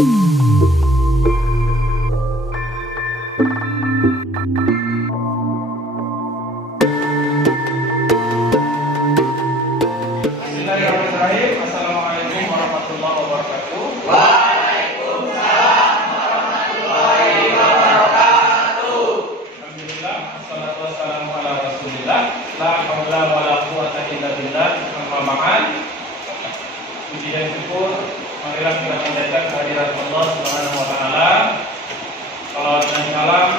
Bismillahirrahmanirrahim. Assalamualaikum warahmatullahi wabarakatuh. Waalaikumsalam warahmatullahi wabarakatuh. Alhamdulillah, wassalatu wassalamu ala rasulillah. La haula wala quwwata illa billah. Amma ba'd. Puji dan syukur marilah kita panjatkan kehadirat Allah Subhanahu wa taala. Salawat dan salam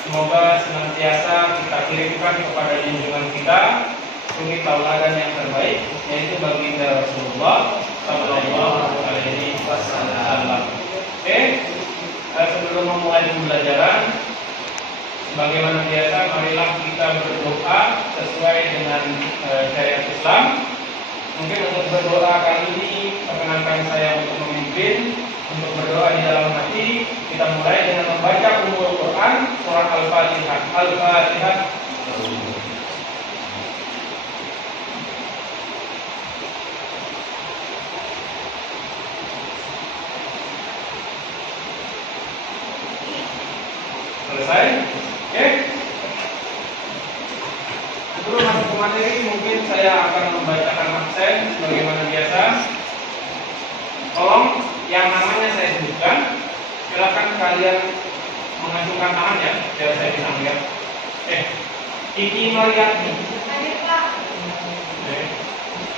semoga senantiasa kita kirimkan kepada junjungan kita, suri tauladan yang terbaik, yaitu baginda Rasulullah sallallahu alaihi wasallam. Oke, sebelum memulai pembelajaran, sebagaimana biasa, marilah kita berdoa sesuai dengan syariat Islam. Mungkin untuk berdoa kali ini perkenankan saya untuk memimpin, untuk berdoa di dalam hati. Kita mulai dengan membaca Ummul Quran surah Al-Fatihah. Al-Fatihah. Selesai? Oke. Sebelum masuk ke materi, mungkin saya akan membacakan absen sebagaimana biasa. Tolong yang namanya saya sebutkan, silakan kalian mengacungkan tangan ya, biar saya bisa melihat. Kiki Mariati,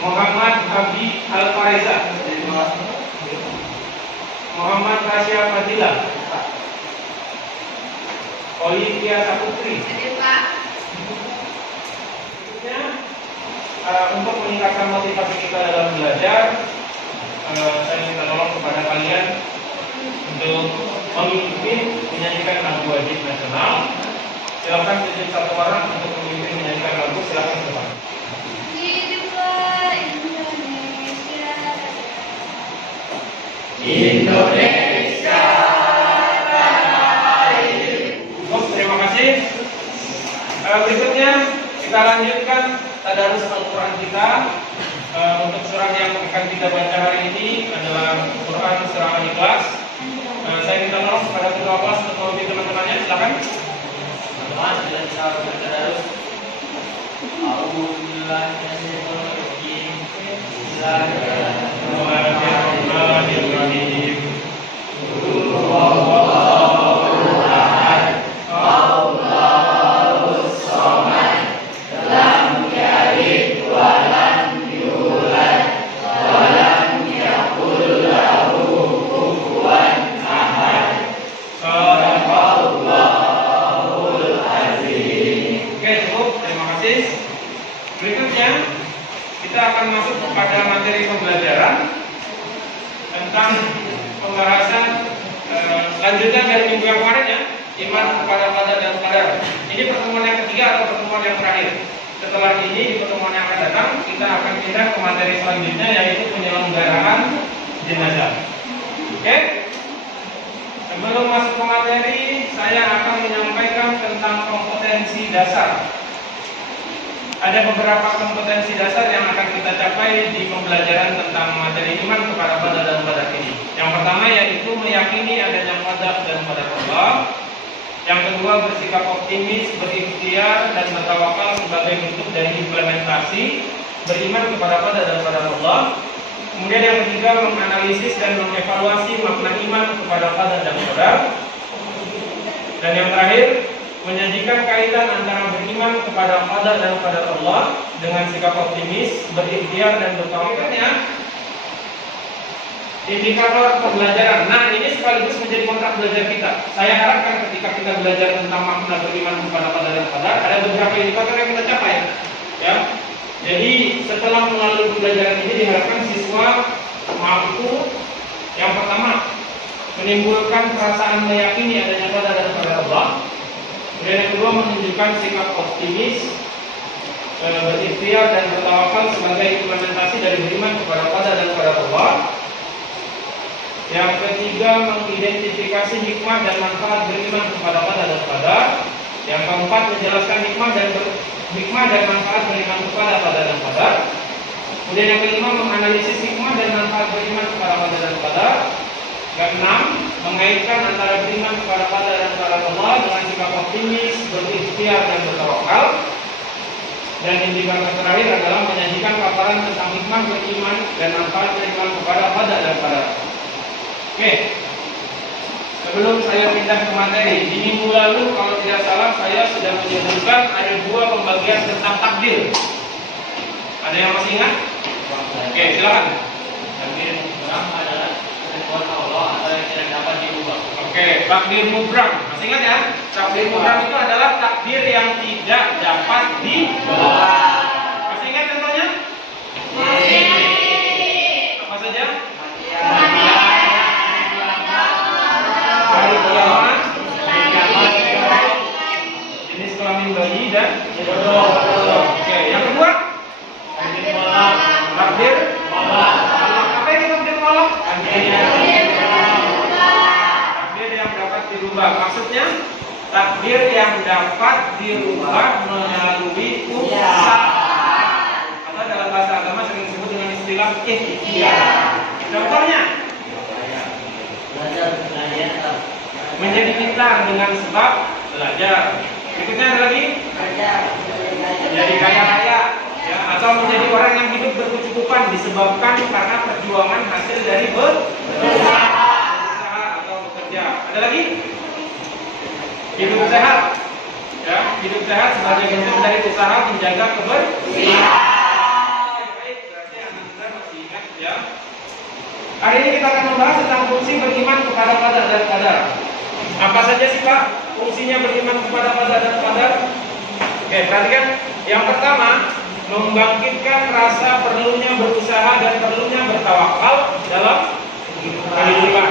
Muhammad Abi Al-Fariza, Muhammad Rasya Fadila, Olivia Saputri. Untuk meningkatkan motivasi kita dalam belajar, saya minta tolong kepada kalian untuk memimpin menyanyikan lagu wajib nasional. Silakan tunjuk satu orang untuk memimpin menyanyikan lagu. Silakan ke depan. Indonesia tanah air. Terima kasih. Berikutnya kita lanjutkan tadarus Al-Quran kita. Untuk surat yang akan kita baca hari ini adalah Quran surah Al-Ikhlas. Saya minta tolong kepada ketua kelas untuk memimpin teman-temannya. Silakan. Teman-teman, bila kita bertadarus. Bismillahirrahmanirrahim. Berikutnya kita akan masuk kepada materi pembelajaran tentang pembahasan lanjutan dari minggu yang kemarin ya, iman kepada qadar dan qadar. Ini pertemuan yang ketiga atau pertemuan yang terakhir. Setelah ini di pertemuan yang akan datang kita akan pindah ke materi selanjutnya, yaitu penyelenggaraan jenazah. Oke? Sebelum masuk ke materi, saya akan menyampaikan tentang kompetensi dasar. Ada beberapa kompetensi dasar yang akan kita capai di pembelajaran tentang materi iman kepada qadar dan qadar ini. Yang pertama yaitu meyakini adanya qadar dan qadar Allah. Yang kedua, bersikap optimis, berikhtiar dan bertawakal sebagai bentuk dari implementasi beriman kepada qadar dan qadar Allah. Kemudian yang ketiga, menganalisis dan mengevaluasi makna iman kepada qadar dan qadar. Dan yang terakhir, menyajikan kaitan antara beriman kepada qadar dan qadar Allah dengan sikap optimis, berikhtiar dan bertawakal. Indikator pembelajaran. Nah, ini sekaligus menjadi kontrak belajar kita. Saya harapkan ketika kita belajar tentang makna beriman kepada qadar dan qadar, ada beberapa indikator yang kita capai. Ya. Jadi setelah melalui pembelajaran ini diharapkan siswa mampu yang pertama menimbulkan perasaan meyakini adanya qadar dan qadar Allah. Kemudian yang kedua, menunjukkan sikap optimis, berikhtiar dan bertawakal sebagai implementasi dari beriman kepada qadar dan qadar Allah. Yang ketiga, mengidentifikasi hikmah dan manfaat beriman kepada qadar dan qadar. Yang keempat, menjelaskan hikmah dan manfaat beriman kepada qadar dan qadar. Kemudian yang kelima, menganalisis hikmah dan manfaat beriman kepada qadar dan qadar. Keenam, mengaitkan antara beriman kepada qadar dan qadar Allah dengan sikap optimis, berikhtiar dan bertawakal. Dan indikator terakhir adalah menyajikan paparan tentang hikmah beriman dan manfaat beriman kepada qadar dan qadar. Oke. Sebelum saya pindah ke materi, di minggu lalu kalau tidak salah saya sudah menyebutkan ada dua pembagian tentang takdir. Ada yang masih ingat? Oke, silakan. Takdir mubrang adalah ketentuan Allah atau yang tidak dapat diubah. Oke, takdir mubrang. Masih ingat ya? Takdir mubrang itu adalah takdir yang tidak dapat diubah. Masih ingat contohnya? Apa saja? Hari kiamat, jenis kelamin bayi dan jodoh. Oke, yang kedua? Takdir Allah. Apa itu takdir Allah? Takdir yang dapat dirubah. Maksudnya takdir yang dapat dirubah melalui usaha. Atau dalam bahasa agama sering disebut dengan istilah ikhtiar. Contohnya menjadi pintar dengan sebab belajar. Berikutnya ada lagi menjadi kaya raya, ya, atau menjadi orang yang hidup berkecukupan disebabkan karena perjuangan hasil dari berusaha atau bekerja. Ada lagi hidup sehat, ya, hidup sehat sebagai bentuk dari usaha menjaga kebersihan. Baik, berarti anak-anak masih ingat ya. Hari ini kita akan membahas tentang fungsi beriman kepada qadar dan qadar. Apa saja sih Pak fungsinya beriman kepada qadar dan qadar? Oke, perhatikan. Yang pertama, membangkitkan rasa perlunya berusaha dan perlunya bertawakal dalam kehidupan.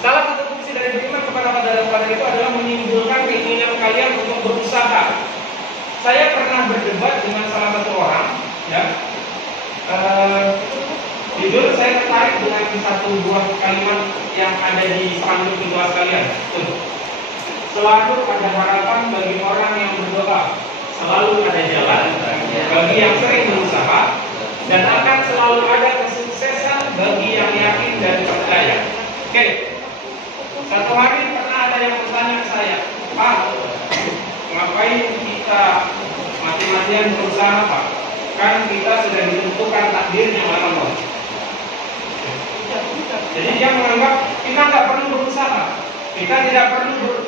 Salah satu fungsi dari beriman kepada qadar dan qadar itu adalah menimbulkan keinginan kalian untuk berusaha. Saya pernah berdebat dengan salah satu orang, ya. Jujur saya tertarik dengan satu buah kalimat yang ada di spanduk di kelas kalian. Selalu ada harapan bagi orang yang berdoa, selalu ada jalan bagi yang sering berusaha, dan akan selalu ada kesuksesan bagi yang yakin dan percaya. Oke, satu hari pernah ada yang bertanya ke saya, Pak, ngapain kita mati-matian berusaha Pak? Kan kita sudah ditentukan takdirnya oleh Allah. Jadi dia menganggap kita nggak perlu berusaha, kita tidak perlu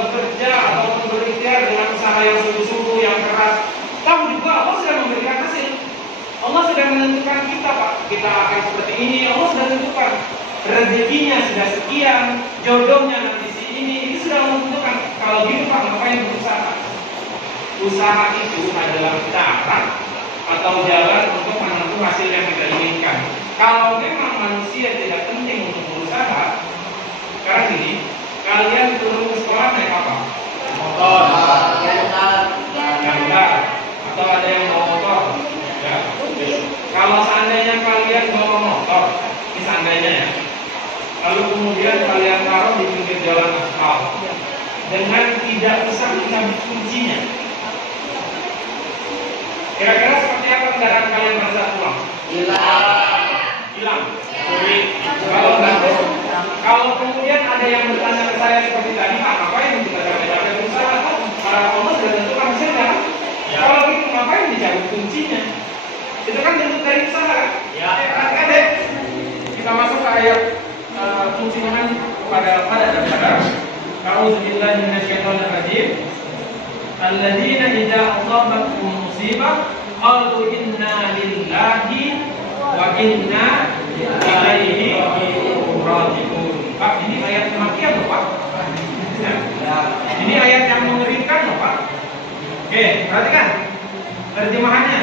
bekerja ataupun berikhtiar dengan usaha yang sungguh-sungguh, yang keras. Tahu juga Allah sudah memberikan hasil. Allah sudah menentukan kita Pak, kita akan seperti ini. Allah sudah menentukan rezekinya sudah sekian, jodohnya nanti si ini sudah menentukan. Kalau gitu Pak, ngapain berusaha? Usaha itu adalah cara atau jalan untuk menentukan hasil yang kita inginkan. Kalau memang manusia tidak penting untuk berusaha, sekarang ini kalian turun ke sekolah naik apa? Motor, jangkar, atau ada yang bawa motor. Ya. Kalau seandainya kalian bawa motor, ini seandainya ya, lalu kemudian kalian taruh di pinggir jalan aspal dengan tidak bisa dicabut kuncinya, kira-kira seperti apa kendaraan kalian pada saat pulang? Hilang. Kalau kemudian ada yang bertanya ke saya seperti tadi, Pak, ngapain kita capek-capek berusaha? Allah sudah tentukan hasilnya. Ya. Kalau gitu ngapain dicabut kuncinya? Itu kan bentuk dari usaha. Ya. Kan deh. Kita masuk ke ayat fungsi iman pada dan qadar. A'udzubillahi minasyaitonirrajim. Alladzina idza asabathum musibah qalu inna lillahi wa inna ilaihi raji'un. Pak, ini ayat kematian loh Pak. Ini ayat yang mengerikan loh Pak. Oke, perhatikan terjemahannya,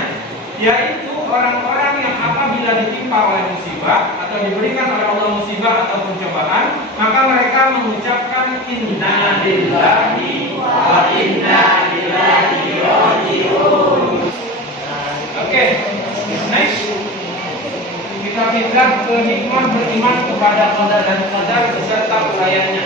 yaitu orang-orang yang apabila ditimpa oleh musibah atau diberikan oleh Allah musibah atau pencobaan, maka mereka mengucapkan inna lillahi wa inna ilaihi raji'un. Oke, next. Kita pindah ke hikmah beriman kepada qadar dan qadar beserta uraiannya.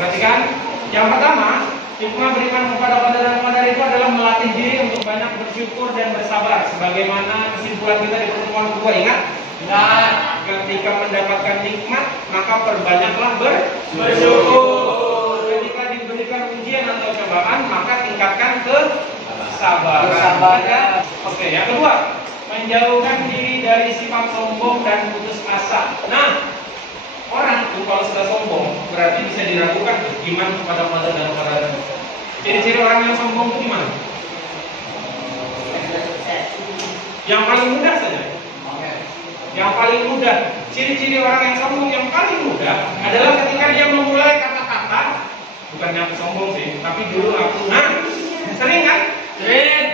Perhatikan, yang pertama, Hikmah beriman kepada pada dan pada itu adalah melatih diri untuk banyak bersyukur dan bersabar. Sebagaimana kesimpulan kita di pertemuan kedua, ingat? Nah, ketika mendapatkan nikmat, maka perbanyaklah bersyukur. Ketika diberikan ujian atau cobaan, maka tingkatkan kesabaran. Oke, yang kedua, menjauhkan diri dari sifat sombong dan putus asa. Nah, orang itu kalau sudah sombong berarti bisa diragukan iman kepada pada dan pada. Ciri-ciri orang yang sombong itu gimana? Yang paling mudah saja. Yang paling mudah. Ciri-ciri orang yang sombong yang paling mudah adalah ketika dia memulai kata-kata, bukan yang sombong sih, tapi dulu aku. Nah, sering kan? Sering.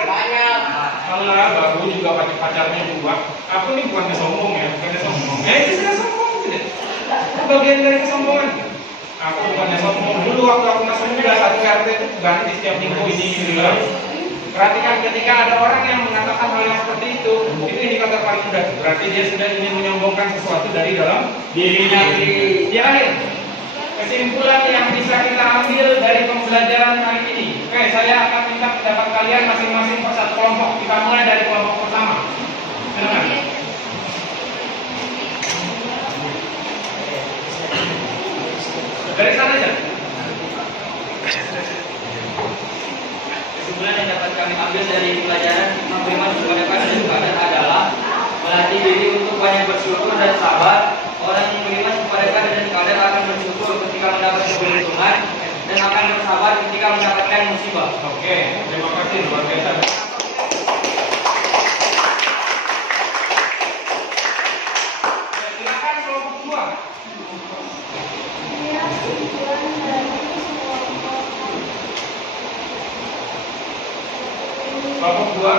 Banyak. Salah, baru juga pacarnya juga. Aku ini bukannya sombong ya, bukannya sombong. Ya itu sudah sombong tidak? Bagian dari kesombongan. Aku bukannya sombong. Dulu waktu aku masih muda, satu RT itu ganti setiap minggu ini gitu lah. Perhatikan ketika ada orang yang mengatakan hal yang seperti itu indikator paling mudah. Berarti dia sudah ingin menyombongkan sesuatu dari dalam dirinya. Yang akhir, kesimpulan yang bisa kita ambil dari pembelajaran kali ini. Oke, saya akan minta pendapat kalian masing-masing per satu kelompok. Kita mulai dari kelompok pertama. Silakan. Dari sana aja. Kesimpulan yang dapat kami ambil dari pelajaran hikmah beriman kepada pada dan pada adalah melatih diri untuk banyak bersyukur dan sabar. Orang yang beriman kepada pada dan pada akan bersyukur ketika mendapat keberuntungan dan akan bersabar ketika mendapatkan musibah. Oke, terima kasih luar biasa. Silakan kelompok dua. Kelompok dua.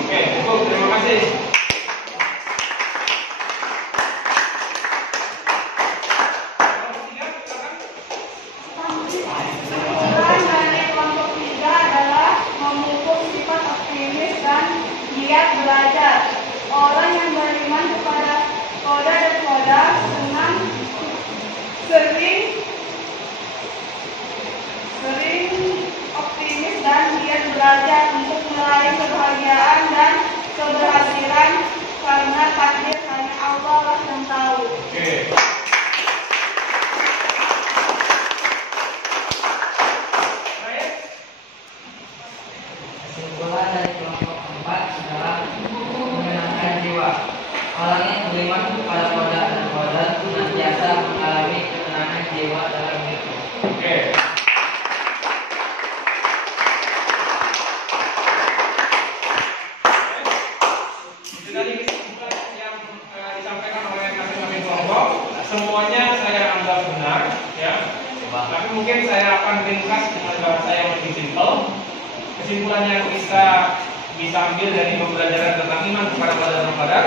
Oke, cukup. Terima kasih. Kesimpulan dari kelompok 3 adalah memupuk sifat optimis dan giat belajar. Orang yang beriman kepada Qada dan Qadar sering optimis dan giat belajar untuk meraih kebahagiaan dan keberhasilan karena takdir hanya Allah lah yang tahu. Oke. Kesimpulan dari kelompok 4 adalah menenangkan jiwa. Orang yang beriman kepada Qada dan Qadar senantiasa mengalami ketenangan jiwa dalam hidup. Oke. Itu tadi kesimpulan yang disampaikan oleh masing-masing kelompok. Semuanya saya anggap benar, ya. Tapi mungkin saya akan ringkas dengan bahasa yang lebih simpel. Kesimpulan yang bisa ambil dari pembelajaran tentang iman kepada Qada dan Qadar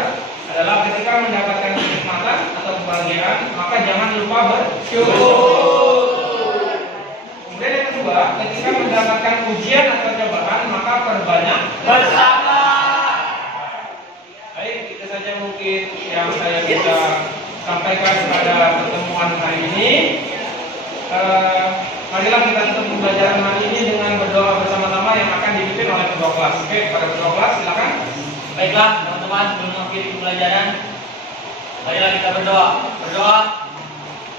adalah ketika mendapatkan kenikmatan atau kebahagiaan, maka jangan lupa bersyukur. Kemudian yang kedua, ketika mendapatkan ujian atau cobaan, maka perbanyak bersabar. Baik, itu saja mungkin yang saya bisa sampaikan pada pertemuan hari ini. Marilah kita tutup pembelajaran hari ini dengan berdoa bersama-sama yang akan dipimpin oleh ketua kelas. Oke, pada ketua kelas silakan. Baiklah teman-teman, sebelum mengakhiri pembelajaran, marilah kita berdoa. Berdoa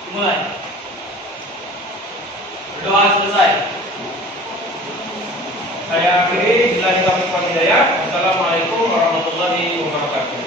dimulai. Berdoa selesai. Saya akhiri, bila kita hidayah. Wassalamualaikum warahmatullahi wabarakatuh.